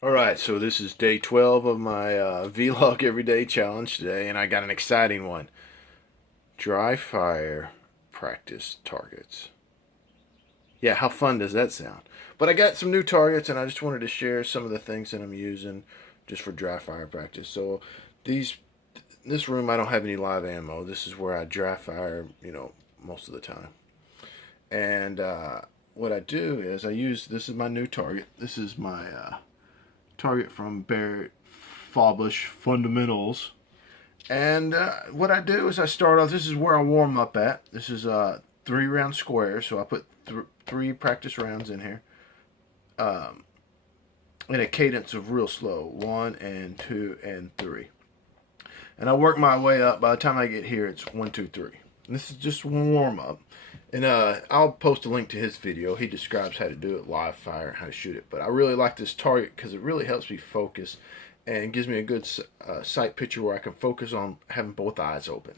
Alright, so this is day 12 of my vlog everyday challenge today, and I got an exciting one. Dry fire practice targets. Yeah, how fun does that sound? But I got some new targets, and I just wanted to share some of the things that I'm using just for dry fire practice. So this room, I don't have any live ammo. This is where I dry fire, most of the time. And what I do is this is my new target. This is my target from Barrett Fawbush Fundamentals. And what I do is I start off, this is where I warm up at. This is 3-round square, so I put three practice rounds in here. In a cadence of real slow, 1 and 2 and 3. And I work my way up. By the time I get here, it's 1, 2, 3. And this is just warm up. And I'll post a link to his video. He describes how to do it, live fire, how to shoot it. But I really like this target because it really helps me focus and gives me a good sight picture where I can focus on having both eyes open.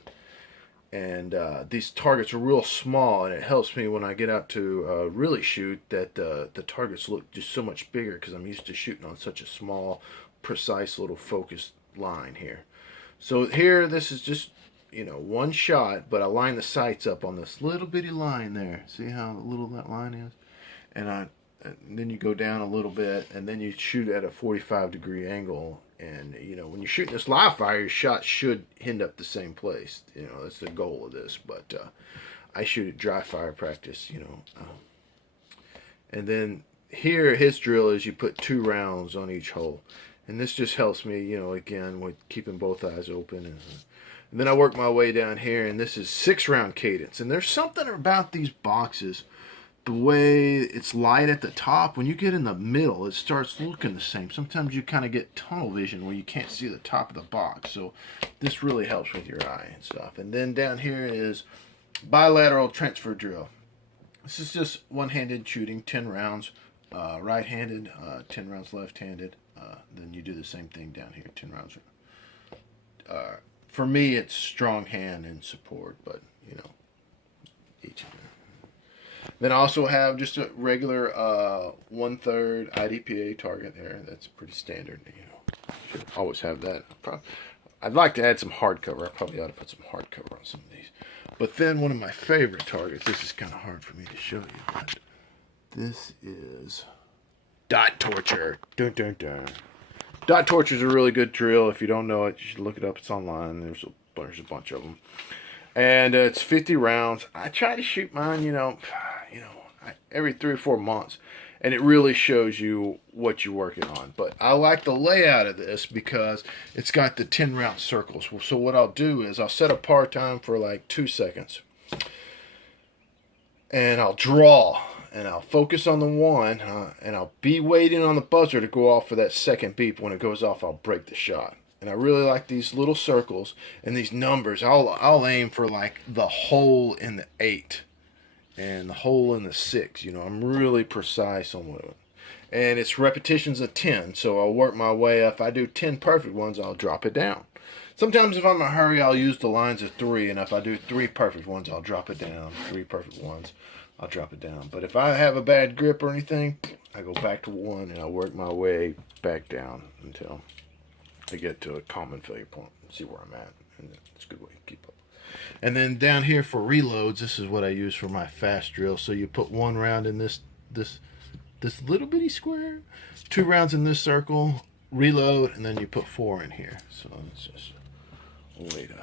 And these targets are real small, and it helps me when I get out to really shoot that the targets look just so much bigger because I'm used to shooting on such a small, precise little focused line here. So here, this is just one shot, but I line the sights up on this little bitty line there. See how little that line is? And then you go down a little bit, and then you shoot at a 45-degree angle. And when you're shooting this live fire, your shot should end up the same place. That's the goal of this. But I shoot at dry fire practice. And then here, his drill is you put 2 rounds on each hole, and this just helps me, again, with keeping both eyes open. And then I work my way down here, and this is 6-round cadence. And there's something about these boxes, the way it's light at the top, when you get in the middle, it starts looking the same. Sometimes you kind of get tunnel vision where you can't see the top of the box. So this really helps with your eye and stuff. And then down here is bilateral transfer drill. This is just one-handed shooting, 10 rounds, right-handed, 10 rounds left-handed. Then you do the same thing down here, 10 rounds. For me, it's strong hand and support, but each. Then I also have just a regular 1/3 IDPA target there. That's pretty standard. Should always have that. I'd like to add some hardcover. I probably ought to put some hardcover on some of these. But then one of my favorite targets. This is kind of hard for me to show you, but this is dot torture. Dun dun dun. Dot torture is a really good drill. If you don't know it, you should look it up. It's online. There's a bunch of them. And it's 50 rounds. I try to shoot mine, every 3 or 4 months. And it really shows you what you're working on. But I like the layout of this because it's got the 10-round circles. So what I'll do is I'll set a par time for like 2 seconds. And I'll draw. And I'll focus on the one, and I'll be waiting on the buzzer to go off for that second beep. When it goes off, I'll break the shot. And I really like these little circles and these numbers. I'll aim for like the hole in the 8 and the hole in the 6. I'm really precise on what. And it's repetitions of 10, so I'll work my way up. If I do 10 perfect ones, I'll drop it down. Sometimes if I'm in a hurry, I'll use the lines of 3, and if I do 3 perfect ones, I'll drop it down. 3 perfect ones, I'll drop it down. But if I have a bad grip or anything, I go back to 1, and I work my way back down until I get to a common failure point and see where I'm at. And it's a good way to keep up. And then down here for reloads, this is what I use for my fast drill. So you put 1 round in this little bitty square, 2 rounds in this circle, reload, and then you put 4 in here. So it's just a way to.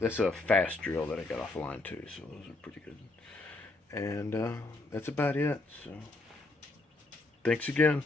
That's a fast drill that I got offline too. So those are pretty good. And that's about it. So thanks again.